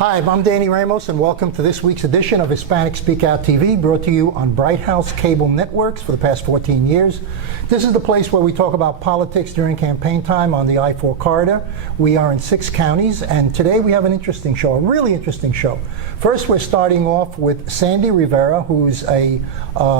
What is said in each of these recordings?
Hi, I'm Danny Ramos, and welcome to this week's edition of Hispanic SpeakOut TV, brought to you on Bright House Cable Networks for the past 14 years. This is the place where we talk about politics during campaign time on the I-4 corridor. We are in 6 counties, and today we have an interesting show, a really interesting show. First, we're starting off with Sandy Rivera, who's a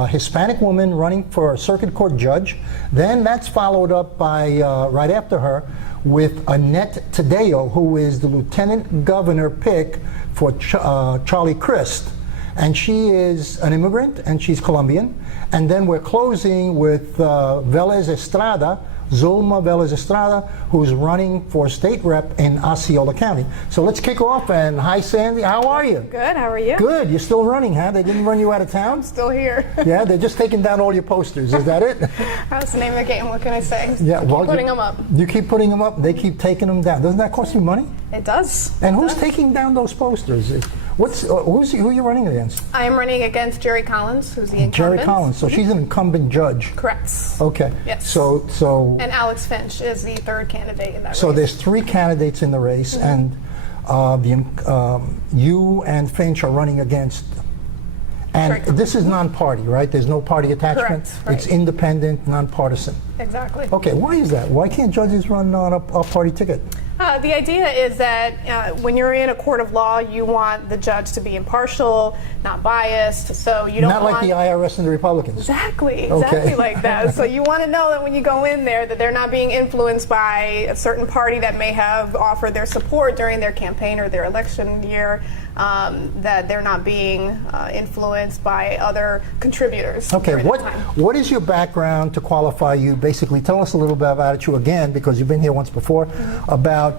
Hispanic woman running for a circuit court judge. Then that's followed up by, right after her, with Annette Taddeo, who is the lieutenant governor pick for Charlie Crist. And she is an immigrant, and she's Colombian. And then we're closing with Velez Estrada, Zulma Velez Estrada, who's running for state rep in Osceola County. So let's kick off. And hi, Sandy. How are you? Good. How are you? Good. You're still running, huh? They didn't run you out of town? I'm still here. Yeah, they're just taking down all your posters. Is that it? That's the name of the game. What can I say? Yeah, well, keep putting them up. You keep putting them up. They keep taking them down. Doesn't that cost you money? It does. And who's taking down those posters? Who are you running against? I am running against Jerry Collins, who's the incumbent. Jerry Collins. So she's an incumbent judge. Correct. Okay. Yes. So. And Alex Finch is the third candidate in that race. So there's 3 candidates in the race, and you and Finch are running against. And Correct. This is non-party, right? There's no party attachment. Correct. Right. It's independent, non-partisan. Exactly. Okay. Why is that? Why can't judges run on a party ticket? The idea is that when you're in a court of law, you want the judge to be impartial, not biased. So you don't Not want like the IRS and the Republicans. Exactly Okay. like that. So you want to know that when you go in there that they're not being influenced by a certain party that may have offered their support during their campaign or their election year, that they're not being influenced by other contributors. Okay, during that time. what is your background to qualify you? Basically, tell us a little bit about you again, because you've been here once before, about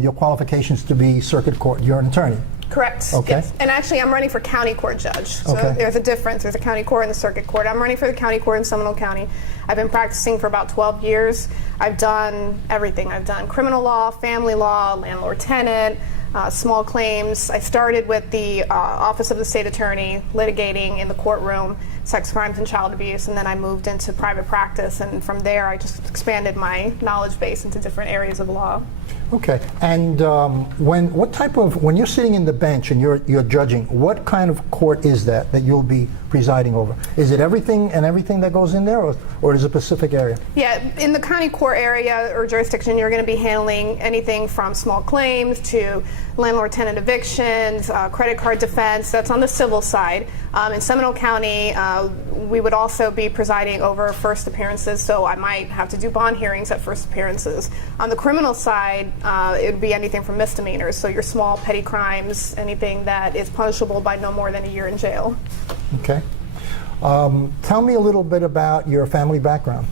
your qualifications to be circuit court. You're an attorney. Correct. Okay. Yes. And actually, I'm running for county court judge. So Okay. there's a difference. There's a county court and the circuit court. I'm running for the county court in Seminole County. I've been practicing for about 12 years. I've done everything. I've done criminal law, family law, landlord-tenant, small claims. I started with the Office of the State Attorney, litigating in the courtroom, sex crimes and child abuse, and then I moved into private practice, and from there I just expanded my knowledge base into different areas of law. Okay, and when you're sitting in the bench and you're judging, what kind of court is that you'll be presiding over? Is it everything that goes in there, or is it a specific area? Yeah, in the county court area or jurisdiction, you're going to be handling anything from small claims to landlord-tenant evictions, credit card defense. That's on the civil side. In Seminole County, we would also be presiding over first appearances, so I might have to do bond hearings at first appearances. On the criminal side, it would be anything from misdemeanors, so your small petty crimes, anything that is punishable by no more than a year in jail. Okay. Tell me a little bit about your family background.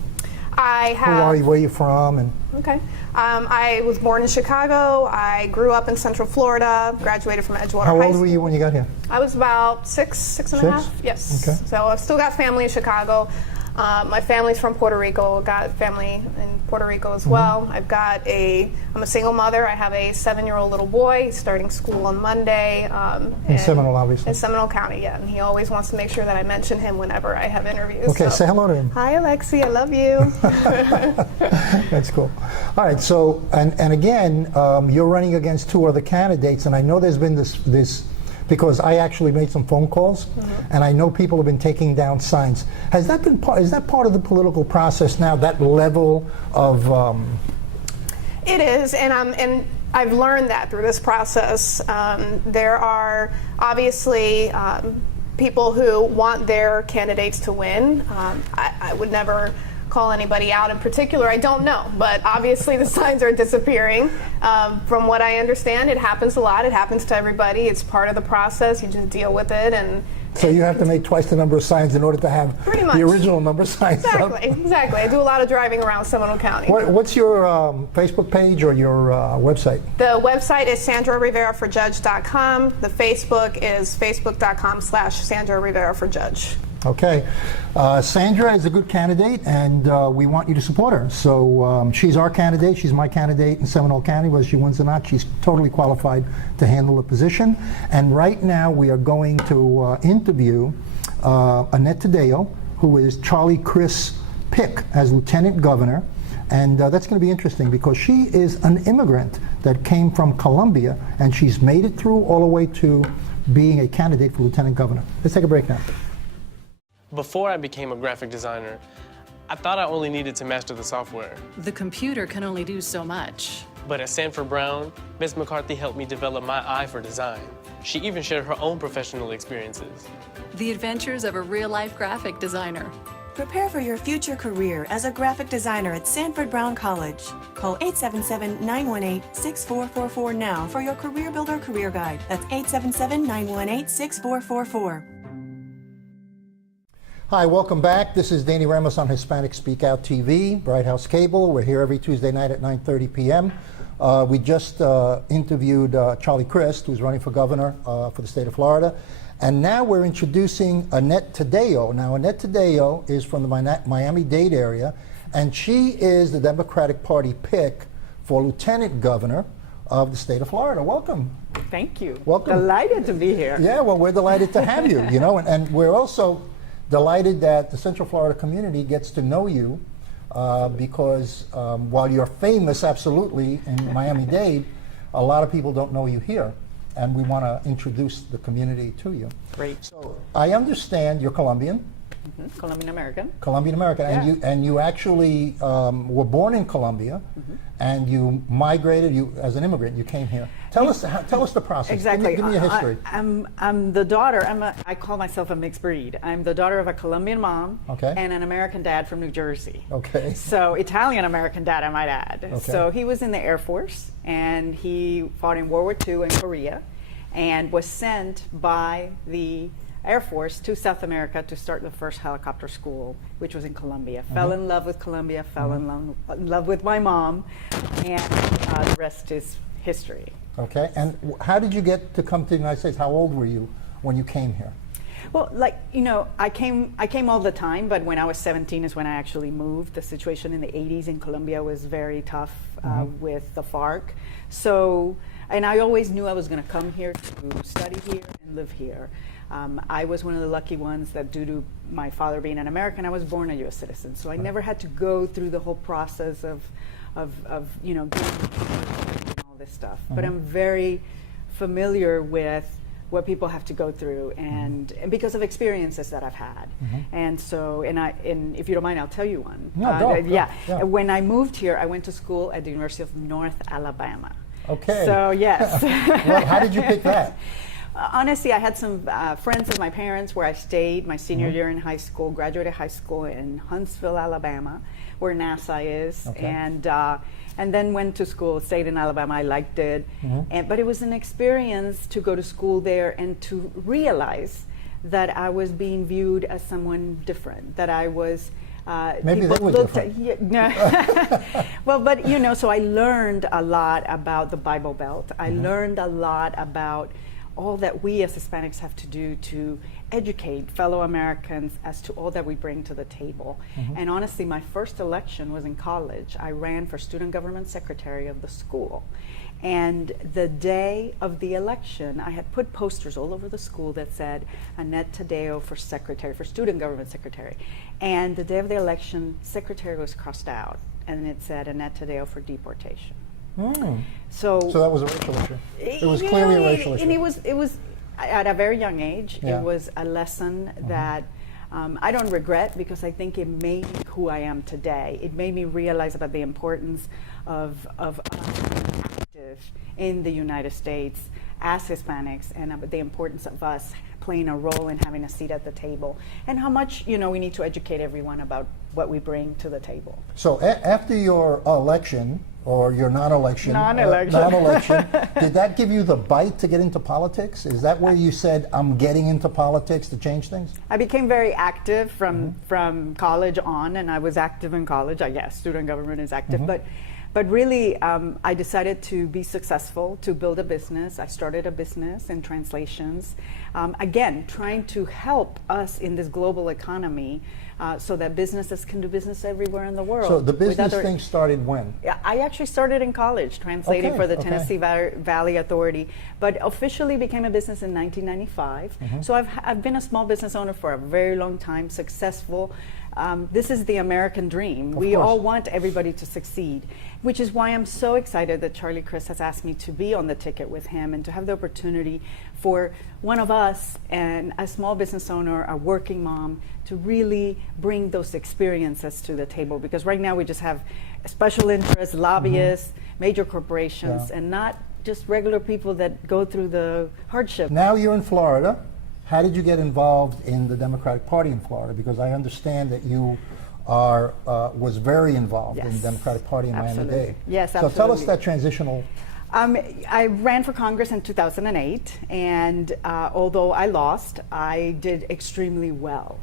Who are you? Where are you from? And okay. I was born in Chicago. I grew up in Central Florida, graduated from Edgewater High School. How old were you when you got here? I was about six and a half. Yes. Okay. So I've still got family in Chicago. My family's from Puerto Rico. Got family in Puerto Rico as well. I'm a single mother. I have a 7-year-old little boy. He's starting school on Monday. In Seminole, obviously. In Seminole County, yeah. And he always wants to make sure that I mention him whenever I have interviews. Okay, so. say hello to him. Hi, Alexi. I love you. That's cool. All right, so, and again, you're running against 2 other candidates, and I know there's been this because I actually made some phone calls, and I know people have been taking down signs. Is that part of the political process now, that level of... It is, and I've learned that through this process. There are obviously people who want their candidates to win. I would never call anybody out in particular. I don't know, but obviously the signs are disappearing. From what I understand, it happens a lot. It happens to everybody. It's part of the process. You just deal with it. So you have to make twice the number of signs in order to have the original number of signs up. Exactly. I do a lot of driving around Seminole County. What's your Facebook page or your website? The website is SandraRiveraForJudge.com. The Facebook is Facebook.com/SandraRiveraForJudge. Okay. Sandra is a good candidate, and we want you to support her. So she's our candidate. She's my candidate in Seminole County. Whether she wins or not, she's totally qualified to handle the position. And right now we are going to interview Annette Taddeo, who is Charlie Crist's pick as lieutenant governor. And that's going to be interesting because she is an immigrant that came from Colombia, and she's made it through all the way to being a candidate for lieutenant governor. Let's take a break now. Before I became a graphic designer, I thought I only needed to master the software. The computer can only do so much. But at Sanford Brown, Ms. McCarthy helped me develop my eye for design. She even shared her own professional experiences. The adventures of a real-life graphic designer. Prepare for your future career as a graphic designer at Sanford Brown College. Call 877-918-6444 now for your Career Builder Career Guide. That's 877-918-6444. Hi, welcome back. This is Danny Ramos on Hispanic SpeakOut TV, Bright House Cable. We're here every Tuesday night at 9:30 p.m. We just interviewed Charlie Crist, who's running for governor for the state of Florida. And now we're introducing Annette Taddeo. Now, Annette Taddeo is from the Miami-Dade area, and she is the Democratic Party pick for lieutenant governor of the state of Florida. Welcome. Thank you. Welcome. Delighted to be here. Yeah, well, we're delighted to have you, you know, and we're also delighted that the Central Florida community gets to know you because while you're famous, absolutely, in Miami-Dade, a lot of people don't know you here, and we want to introduce the community to you. Great. So I understand you're Colombian. Colombian American. Colombian American, Yeah. and you actually were born in Colombia, and you migrated. You as an immigrant, you came here. Tell us the process. Exactly. Give me a history. I'm the daughter. I call myself a mixed breed. I'm the daughter of a Colombian mom and an American dad from New Jersey. Okay. So Italian American dad, I might add. Okay. So he was in the Air Force, and he fought in World War II in Korea, and was sent by the Air Force to South America to start the first helicopter school, which was in Colombia. Fell in love with Colombia, fell in love with my mom, and the rest is history. Okay, and how did you get to come to the United States? How old were you when you came here? Well, like, you know, I came all the time, but when I was 17 is when I actually moved. The situation in the 80s in Colombia was very tough with the FARC. So, and I always knew I was going to come here to study here and live here. I was one of the lucky ones that due to my father being an American, I was born a U.S. citizen. So I never had to go through the whole process of you know, getting all this stuff. But I'm very familiar with what people have to go through, and because of experiences that I've had. And so, and if you don't mind, I'll tell you one. No, yeah. When I moved here, I went to school at the University of North Alabama. Okay. So yes. Well, how did you pick that? Honestly, I had some friends of my parents where I stayed my senior year in high school, graduated high school in Huntsville, Alabama, where NASA is, and then went to school, stayed in Alabama. I liked it, but it was an experience to go to school there and to realize that I was being viewed as someone different, that I was Maybe they were different. Well, but you know, so I learned a lot about the Bible Belt. I learned a lot about all that we as Hispanics have to do to educate fellow Americans as to all that we bring to the table. And honestly, my first election was in college. I ran for student government secretary of the school. And the day of the election, I had put posters all over the school that said, Annette Taddeo for secretary, for student government secretary. And the day of the election, secretary was crossed out, and it said Annette Taddeo for deportation. So that was a racial issue. It was clearly a racial issue. And it was at a very young age. Yeah. It was a lesson that I don't regret, because I think it made me who I am today. It made me realize about the importance of us being active in the United States as Hispanics, and about the importance of us playing a role in having a seat at the table, and how much, you know, we need to educate everyone about what we bring to the table. So after your election, or your non-election, Non-election. did that give you the bite to get into politics? Is that where you said, I'm getting into politics to change things? I became very active from college on, and I was active in college. I guess student government is active, but really I decided to be successful, to build a business. I started a business in translations, again, trying to help us in this global economy so that businesses can do business everywhere in the world. So the business thing started when? I actually started in college, translating for the Tennessee Valley Authority, but officially became a business in 1995. So I've been a small business owner for a very long time, successful. This is the American dream. We course. all want everybody to succeed, which is why I'm so excited that Charlie Crist has asked me to be on the ticket with him and to have the opportunity for one of us and a small business owner, a working mom, to really bring those experiences to the table. Because right now we just have special interests, lobbyists, major corporations, and not just regular people that go through the hardship. Now you're in Florida. How did you get involved in the Democratic Party in Florida? Because I understand that you are was very involved in the Democratic Party in Miami-Dade. Yes, so absolutely. tell us that transitional. I ran for Congress in 2008, and although I lost, I did extremely well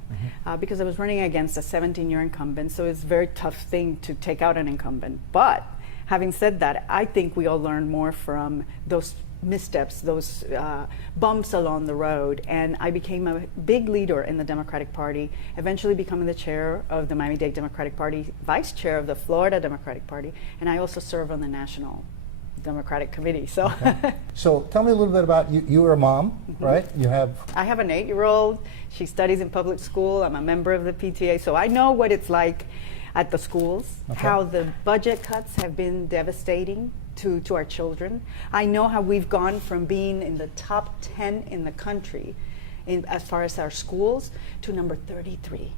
because I was running against a 17-year incumbent, so it's a very tough thing to take out an incumbent. But having said that, I think we all learn more from those missteps, those bumps along the road, and I became a big leader in the Democratic Party, eventually becoming the chair of the Miami-Dade Democratic Party, vice chair of the Florida Democratic Party, and I also serve on the National Democratic Committee. So, So tell me a little bit about you. You are a mom, right? You have. I have an 8-year-old. She studies in public school. I'm a member of the PTA, so I know what it's like at the schools, how the budget cuts have been devastating to our children. I know how we've gone from being in the top 10 in the country as far as our schools to number 33.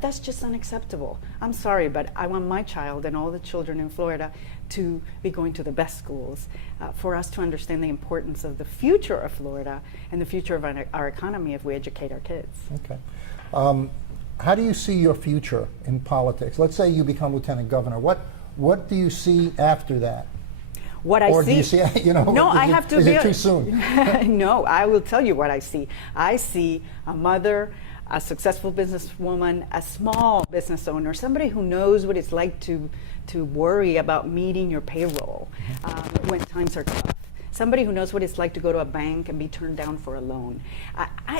That's just unacceptable. I'm sorry, but I want my child and all the children in Florida to be going to the best schools, for us to understand the importance of the future of Florida and the future of our economy if we educate our kids. Okay. How do you see your future in politics? Let's say you become lieutenant governor. What do you see after that? What I or see, do you see, you know, no, I have to is be it too soon? No, I will tell you what I see. I see a mother, a successful businesswoman, a small business owner, somebody who knows what it's like to worry about meeting your payroll when times are tough. Somebody who knows what it's like to go to a bank and be turned down for a loan.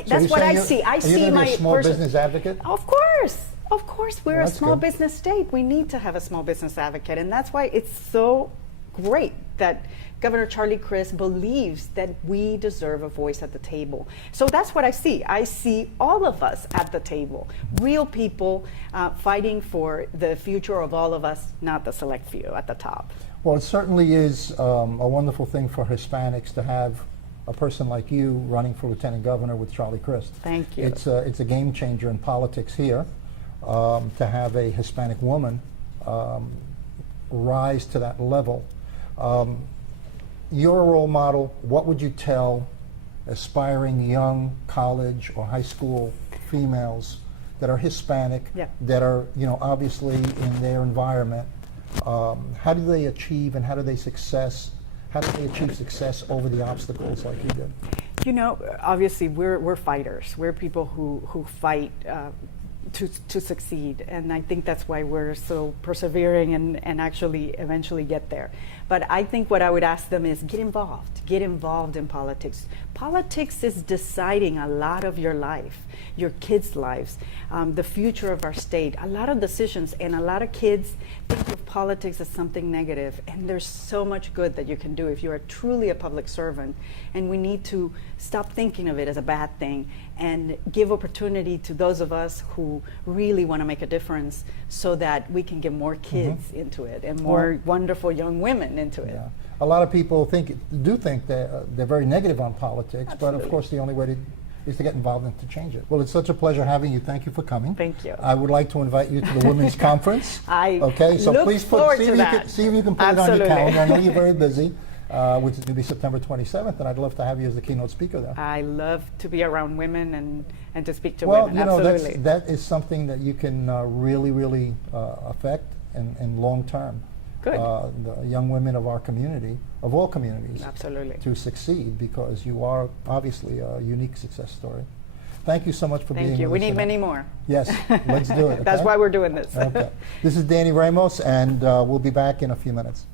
That's what I see. I see my a small business advocate. Of course, we're a small business state. We need to have a small business advocate, and that's why it's so great that Governor Charlie Crist believes that we deserve a voice at the table. So that's what I see. I see all of us at the table, real people fighting for the future of all of us, not the select few at the top. Well, it certainly is a wonderful thing for Hispanics to have a person like you running for lieutenant governor with Charlie Crist. Thank you. It's a game changer in politics here to have a Hispanic woman rise to that level. You're a role model. What would you tell aspiring young college or high school females that are Hispanic, that are, you know, obviously in their environment? How do they achieve and how do they achieve success over the obstacles like you did? You know, obviously we're fighters. We're people who fight to succeed, and I think that's why we're so persevering and actually eventually get there. But I think what I would ask them is get involved in politics. Politics is deciding a lot of your life, your kids' lives, the future of our state, a lot of decisions, and a lot of kids think of politics as something negative, and there's so much good that you can do if you are truly a public servant, and we need to stop thinking of it as a bad thing and give opportunity to those of us who really want to make a difference so that we can get more kids into it and more wonderful young women into it. Yeah. A lot of people do think that they're very negative on politics, but of course the only way is to get involved and to change it. Well, it's such a pleasure having you. Thank you for coming. Thank you. I would like to invite you to the Women's Conference. Okay, so look please forward see to if that. See if you can put it on your calendar. I know you're very busy, which is going to be September 27th, and I'd love to have you as the keynote speaker there. I love to be around women and to speak to well, women. You know, absolutely. that is something that you can really affect in long term. Good. The young women of our community, of all communities, absolutely, to succeed, because you are obviously a unique success story. Thank you so much for being with us. Thank you. We need tonight. many more. Yes, let's do it. That's okay? why we're doing this. Okay. This is Danny Ramos, and we'll be back in a few minutes.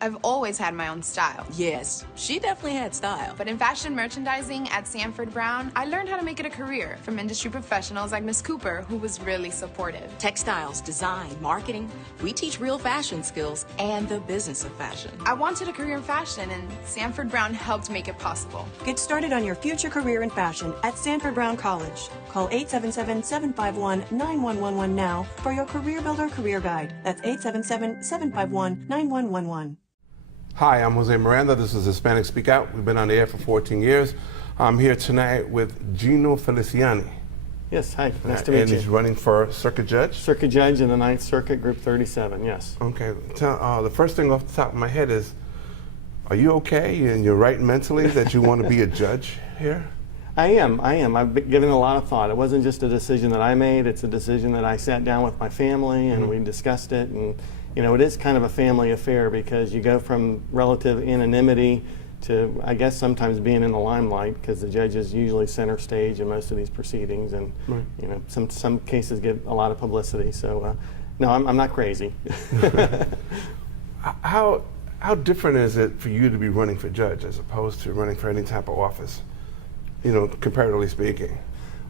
I've always had my own style. Yes, she definitely had style. But in fashion merchandising at Sanford Brown, I learned how to make it a career from industry professionals like Miss Cooper, who was really supportive. Textiles, design, marketing, we teach real fashion skills and the business of fashion. I wanted a career in fashion, and Sanford Brown helped make it possible. Get started on your future career in fashion at Sanford Brown College. Call 877-751-9111 now for your Career Builder Career Guide. That's 877-751-9111. Hi, I'm Jose Miranda. This is Hispanic Speak Out. We've been on the air for 14 years. I'm here tonight with Gino Feliciani. Yes, hi. Nice to meet and you. he's running for circuit judge? Circuit judge in the 9th Circuit, Group 37, yes. Okay. The first thing off the top of my head is, are you okay and you're right mentally that you want to be a judge here? I am. I've been given a lot of thought. It wasn't just a decision that I made. It's a decision that I sat down with my family and we discussed it. And, you know, it is kind of a family affair because you go from relative anonymity to, I guess, sometimes being in the limelight because the judge is usually center stage in most of these proceedings. And, you know, some cases get a lot of publicity. So, no, I'm not crazy. How different is it for you to be running for judge as opposed to running for any type of office, you know, comparatively speaking?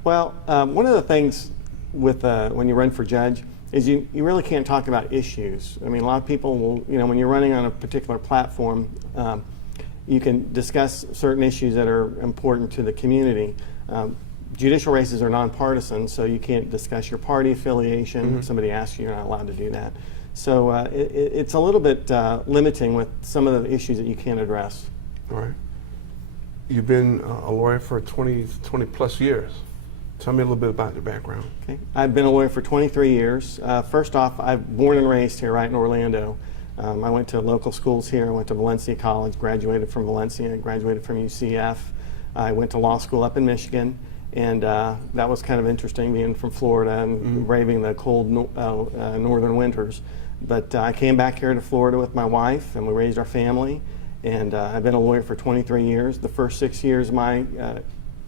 Well, one of the things with when you run for judge is you really can't talk about issues. I mean, a lot of people will, you know, when you're running on a particular platform, you can discuss certain issues that are important to the community. Judicial races are nonpartisan, so you can't discuss your party affiliation. If somebody asks you, you're not allowed to do that. So it's a little bit limiting with some of the issues that you can't address. All right. You've been a lawyer for 20 plus years. Tell me a little bit about your background. Okay. I've been a lawyer for 23 years. First off, I'm born and raised here right in Orlando. I went to local schools here. I went to Valencia College, graduated from Valencia, graduated from UCF. I went to law school up in Michigan, and that was kind of interesting being from Florida and braving the cold northern winters. But I came back here to Florida with my wife, and we raised our family. And I've been a lawyer for 23 years. The first 6 years of my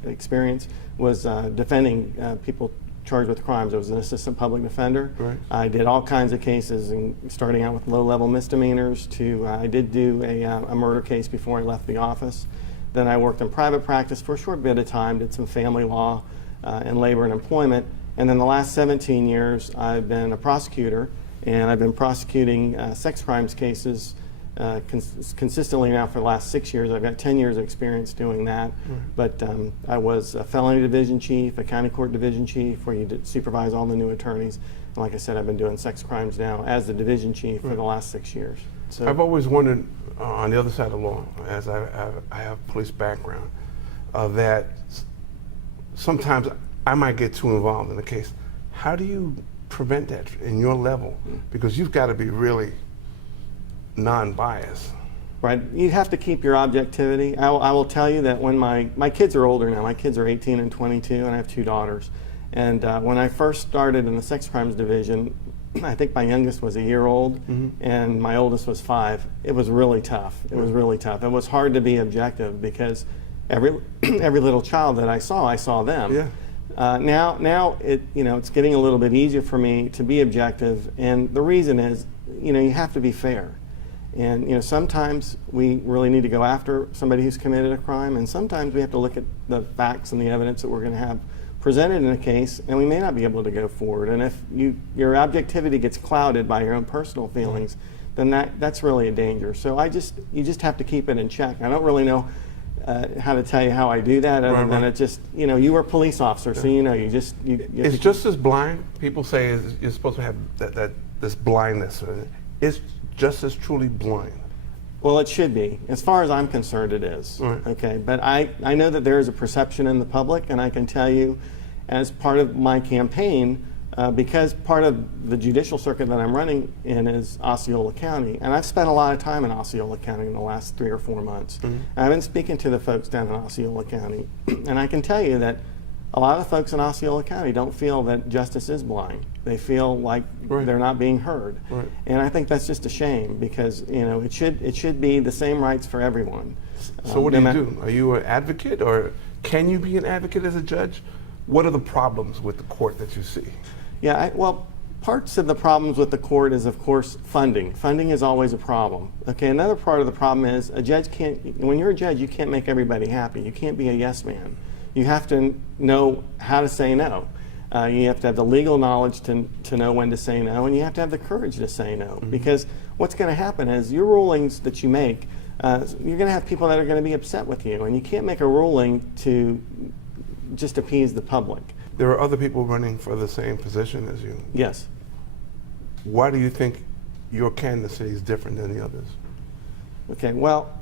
experience was defending people charged with crimes. I was an assistant public defender. Right. I did all kinds of cases, and starting out with low-level misdemeanors to I did do a murder case before I left the office. Then I worked in private practice for a short bit of time, did some family law and labor and employment. And then the last 17 years, I've been a prosecutor, and I've been prosecuting sex crimes cases consistently now for the last 6 years. I've got 10 years of experience doing that. But I was a felony division chief, a county court division chief, where you supervise all the new attorneys. And like I said, I've been doing sex crimes now as the division chief for the last 6 years. So I've always wondered, on the other side of the law, as I have police background, that sometimes I might get too involved in the case. How do you prevent that in your level? Because you've got to be really non-biased. Right, you have to keep your objectivity. I will tell you that when my kids are older now, my kids are 18 and 22, and I have 2 daughters. And when I first started in the sex crimes division, I think my youngest was a year old, and my oldest was 5. It was really tough. It was really tough. It was hard to be objective because every little child that I saw them. Yeah. Now it's getting a little bit easier for me to be objective, and the reason is, you have to be fair. And sometimes we really need to go after somebody who's committed a crime, and sometimes we have to look at the facts and the evidence that we're going to have presented in a case, and we may not be able to go forward. And if your objectivity gets clouded by your own personal feelings, then that's really a danger. So you just have to keep it in check. I don't really know how to tell you how I do that, other than it just, you were a police officer, so It's just as blind. People say you're supposed to have this blindness. It's just as truly blind. Well, it should be. As far as I'm concerned, it is. Right. Okay, but I know that there is a perception in the public, and I can tell you, as part of my campaign, because part of the judicial circuit that I'm running in is Osceola County, and I've spent a lot of time in Osceola County in the last 3 or 4 months. I've been speaking to the folks down in Osceola County, and I can tell you that a lot of the folks in Osceola County don't feel that justice is blind. They feel like they're not being heard. Right. And I think that's just a shame because, it should be the same rights for everyone. So what do you do? Are you an advocate, or can you be an advocate as a judge? What are the problems with the court that you see? Yeah, well, Parts of the problems with the court is, of course, funding. Funding is always a problem. Okay, another part of the problem is a judge can't, when you're a judge, you can't make everybody happy. You can't be a yes man. You have to know how to say no. You have to have the legal knowledge to know when to say no, and you have to have the courage to say no. Because what's going to happen is your rulings that you make, you're going to have people that are going to be upset with you, and you can't make a ruling to just appease the public. There are other people running for the same position as you. Yes. Why do you think your candidacy is different than the others? Okay. Well,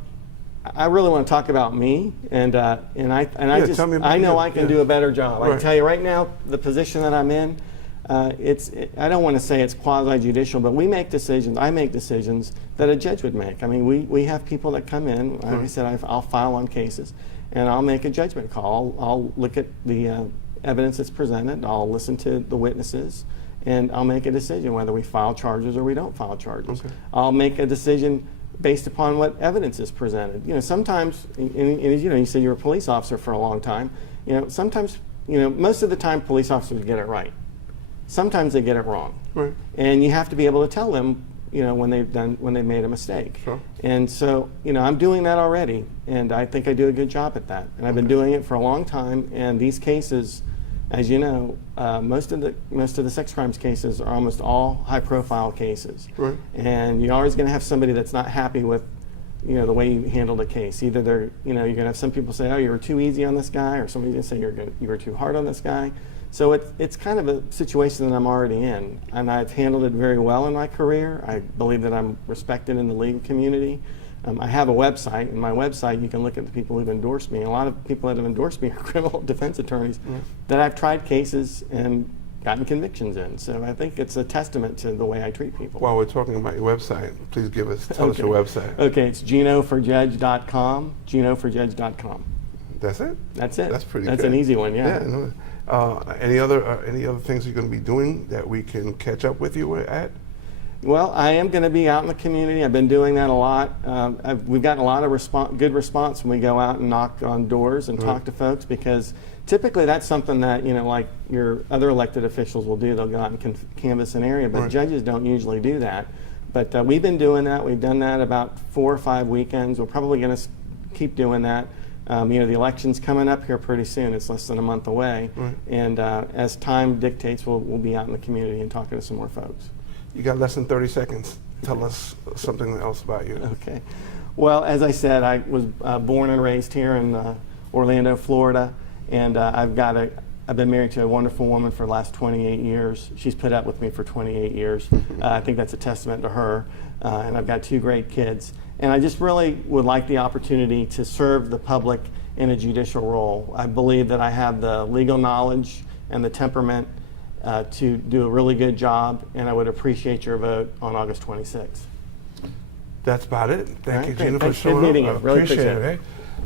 I really want to talk about me, and I know I can do a better job. I can tell you right now, the position that I'm in, I don't want to say it's quasi-judicial, but we make decisions. I make decisions that a judge would make. I mean, we have people that come in. Like I said, I'll file on cases, and I'll make a judgment call. I'll look at the evidence that's presented. I'll listen to the witnesses, and I'll make a decision whether we file charges or we don't file charges. Okay. I'll make a decision based upon what evidence is presented. You know, sometimes, and you know, you said you're a police officer for a long time. You know, sometimes, you know, most of the time police officers get it right. Sometimes they get it wrong. Right. And you have to be able to tell them, you know, when they've made a mistake. Sure. And so, you know, I'm doing that already, and I think I do a good job at that. And I've been doing it for a long time, and these cases, as you know, most of the sex crimes cases are almost all high-profile cases. Right. And you're always going to have somebody that's not happy with, you know, the way you handled a case. Either they're, you know, you're going to have some people say, oh, you were too easy on this guy, or somebody's going to say you were too hard on this guy. So it's kind of a situation that I'm already in, and I've handled it very well in my career. I believe that I'm respected in the legal community. I have a website, and my website, you can look at the people who've endorsed me. A lot of people that have endorsed me are criminal defense attorneys that I've tried cases and gotten convictions in. So I think it's a testament to the way I treat people. While we're talking about your website, please tell us your website. Okay, it's GinoForJudge.com, GinoForJudge.com. That's it? That's it. That's pretty good. That's an easy one, yeah. No. Any other things you're going to be doing that we can catch up with you at? Well, I am going to be out in the community. I've been doing that a lot. We've gotten a lot of good response when we go out and knock on doors and talk to folks, because typically that's something that, you know, like your other elected officials will do. They'll go out and canvass an area, but judges don't usually do that. But we've been doing that. We've done that about 4 or 5 weekends. We're probably going to keep doing that. You know, the election's coming up here pretty soon. It's less than a month away. And as time dictates, we'll be out in the community and talking to some more folks. You got less than 30 seconds. Tell us something else about you. Okay. Well, as I said, I was born and raised here in Orlando, Florida, and I've been married to a wonderful woman for the last 28 years. She's put up with me for 28 years. I think that's a testament to her. And I've got 2 great kids. And I just really would like the opportunity to serve the public in a judicial role. I believe that I have the legal knowledge and the temperament to do a really good job, and I would appreciate your vote on August 26th. That's about it. Thank you, Gina, for Thanks showing for meeting up. you. Really appreciate it. Eh?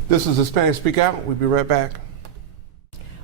This is Hispanic Speak Out. We'll be right back.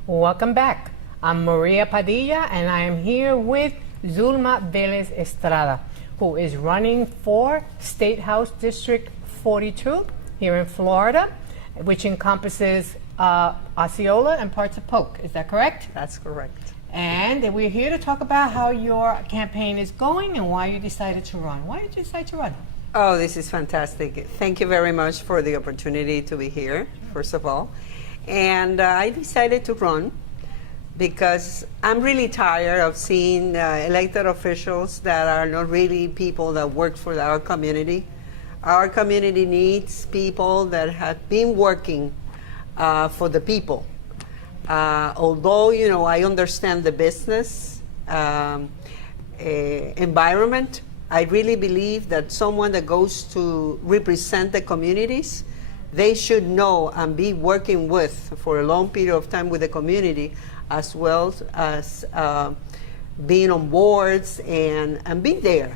Welcome back. I'm Maria Padilla, and I am here with Zulma Velez Estrada, who is running for State House District 42 here in Florida, which encompasses Osceola and parts of Polk. Is that correct? That's correct. And we're here to talk about how your campaign is going and why you decided to run. Why did you decide to run? Oh, this is fantastic. Thank you very much for the opportunity to be here, first of all. And I decided to run because I'm really tired of seeing elected officials that are not really people that work for our community. Our community needs people that have been working for the people. Although, you know, I understand the business environment, I really believe that someone that goes to represent the communities, they should know and be working with for a long period of time with the community, as well as being on boards and being there.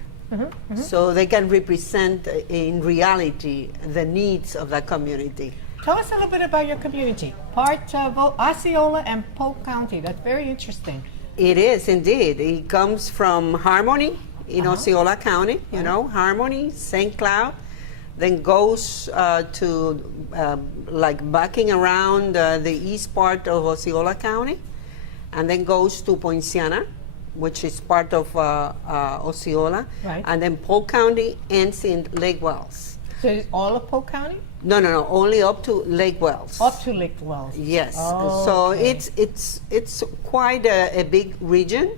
So they can represent in reality the needs of that community. Tell us a little bit about your community, part of Osceola and Polk County. That's very interesting. It is indeed. It comes from Harmony in Osceola County, you know, Harmony, St. Cloud, then goes to like backing around the east part of Osceola County, and then goes to Poinciana, which is part of Osceola, Right. and then Polk County ends in Lake Wells. So is all of Polk County? No, only up to Lake Wells. Up to Lake Wells. Yes. Oh, So okay. it's quite a big region.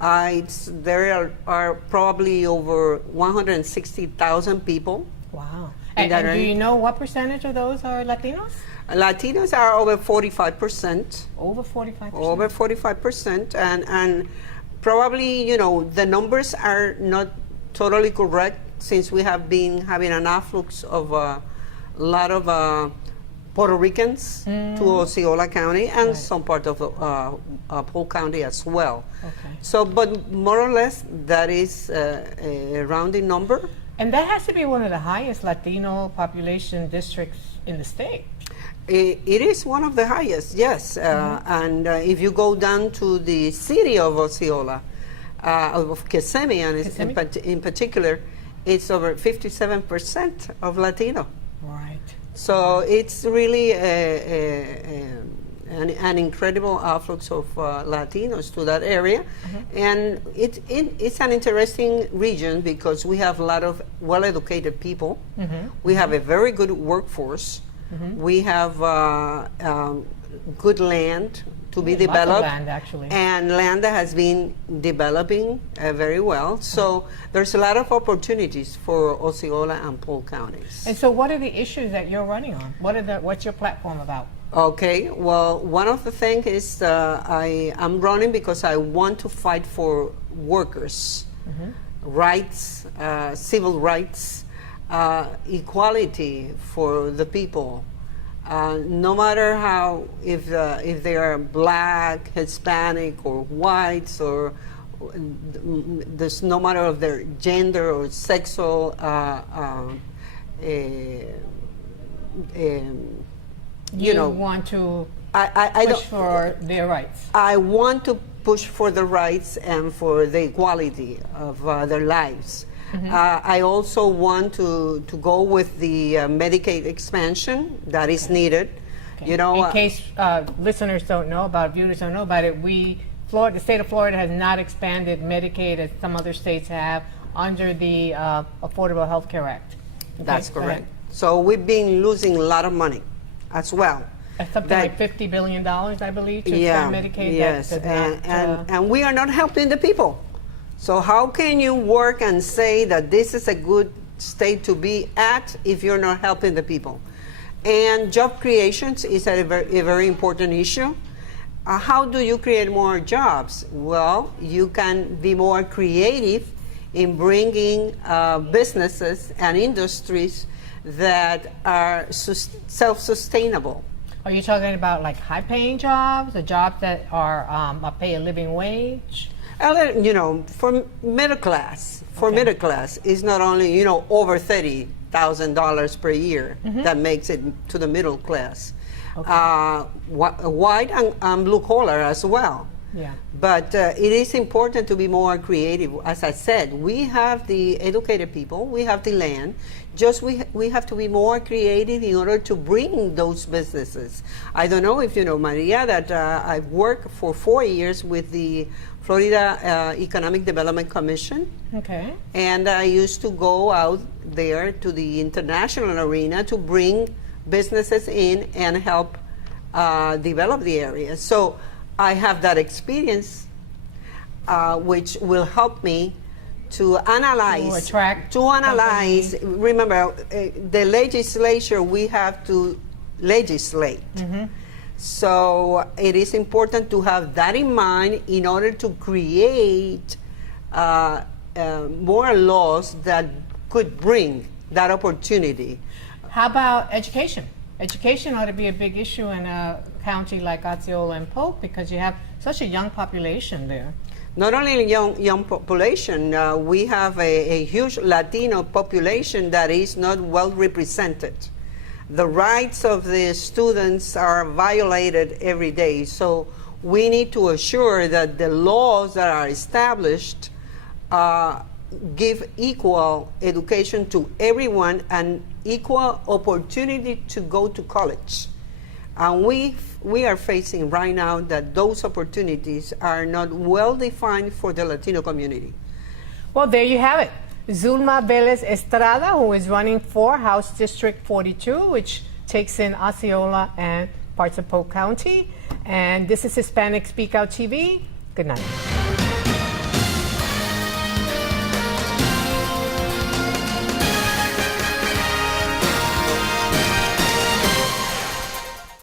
There are probably over 160,000 people. Wow. in And that do area. you know what percentage of those are Latinos? Latinos are over 45%. Over 45%. Over 45%, and probably, you know, the numbers are not totally correct since we have been having an afflux of a lot of Puerto Ricans to Osceola County and some part of Polk County as well. Okay. So, but more or less, that is a rounding number. And that has to be one of the highest Latino population districts in the state. It is one of the highest, yes. And if you go down to the city of Osceola, of Kissimmee, and in particular, it's over 57% of Latino. Right. So it's really an incredible afflux of Latinos to that area. And it's an interesting region because we have a lot of well-educated people. We have a very good workforce. We have good land to be developed. Lots of land, actually. And land that has been developing very well. So there's a lot of opportunities for Osceola and Polk counties. And so what are the issues that you're running on? What's your platform about? Okay, well, one of the things is I'm running because I want to fight for workers' rights, civil rights, equality for the people. No matter how, if they are black, Hispanic, or whites, or there's no matter of their gender or sexual You want to push for their rights. I want to push for the rights and for the equality of their lives. I also want to go with the Medicaid expansion that is needed. Okay. You know, in case listeners don't know about it, viewers don't know about it, the state of Florida has not expanded Medicaid as some other states have under the Affordable Health Care Act. Okay, that's go correct. ahead. So we've been losing a lot of money as well. Something like $50 billion, I believe, to expand Medicaid. Yes, and we are not helping the people. So how can you work and say that this is a good state to be at if you're not helping the people? And job creations is a very important issue. How do you create more jobs? Well, you can be more creative in bringing businesses and industries that are self-sustainable. Are you talking about like high-paying jobs, or jobs that are pay a living wage? You know, for middle class, it's not only, you know, over $30,000 per year that makes it to the middle class. White and blue collar as well. Yeah. But it is important to be more creative. As I said, we have the educated people, we have the land, just we have to be more creative in order to bring those businesses. I don't know if you know, Maria, that I've worked for 4 years with the Florida Economic Development Commission. Okay. And I used to go out there to the international arena to bring businesses in and help develop the area. So I have that experience, which will help me to analyze. Remember, the legislature, we have to legislate. So it is important to have that in mind in order to create more laws that could bring that opportunity. How about education? Education ought to be a big issue in a county like Osceola and Polk because you have such a young population there. Not only young population, we have a huge Latino population that is not well represented. The rights of the students are violated every day, so we need to assure that the laws that are established give equal education to everyone and equal opportunity to go to college. And we are facing right now that those opportunities are not well defined for the Latino community. Well, there you have it. Zulma Velez Estrada, who is running for House District 42, which takes in Osceola and parts of Polk County. And this is Hispanic Speak Out TV. Good night.